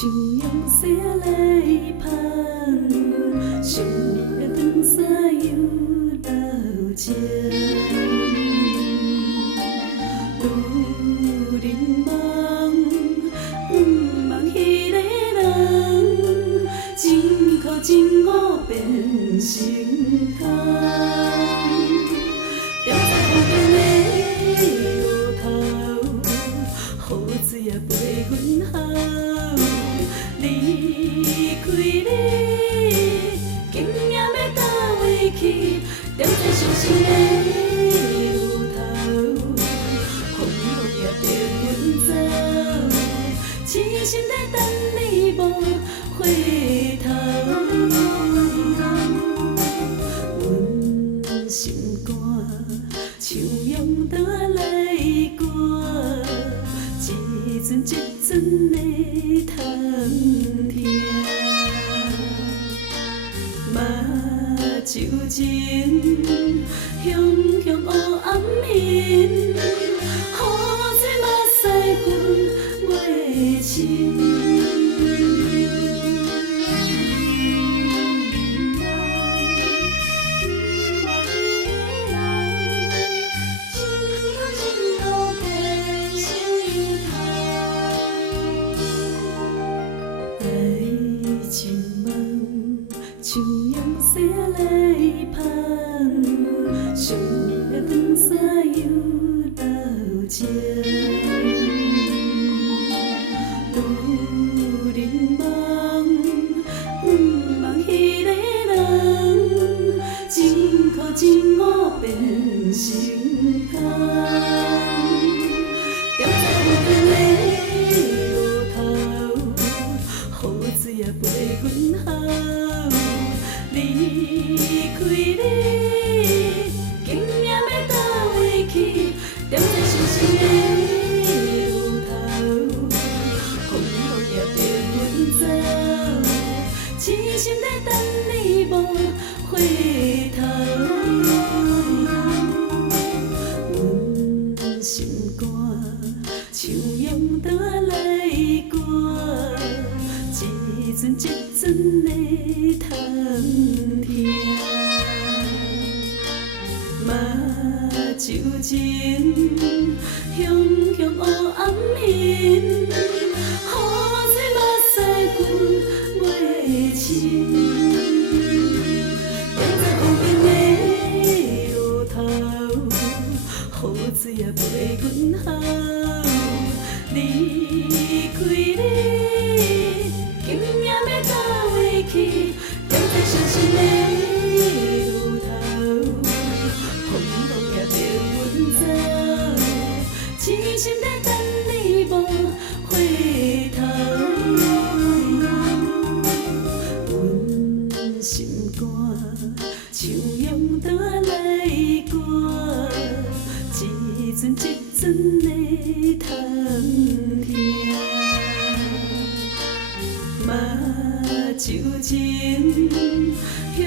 像用西来香，想要长沙又留情。女人梦，梦迄个人，真苦真苦变成空。调查风景的路头，雨水也陪阮哭。离开你，竟然要倒回去，踮在伤心的路头，风雨也着阮走，痴心在等你无回头。阮心肝像用刀来割，一阵一阵的痛疼。目睭前熊熊黑暗面，雨水目屎滚袂清。爱情梦，像用西来香，想要长沙又留情。女人梦，梦迄个人，真苦真苦变成空。调查风景的路头，雨水也陪阮哭。离开你，竟然要倒回去，踮在伤心的路头，风雨也着阮走，痴心在等你无回头。阮心肝像用刀来割，一阵一阵的痛疼。目睭前熊熊黑暗面，雨水目屎滚袂清。踮在风景的路头，雨水也陪阮哭。离开你，竟然要倒回去，踮在伤心的路头，风雨也着阮走，痴心在等你无回头。阮心肝像用刀来割，一阵一阵的痛疼。目睭前熊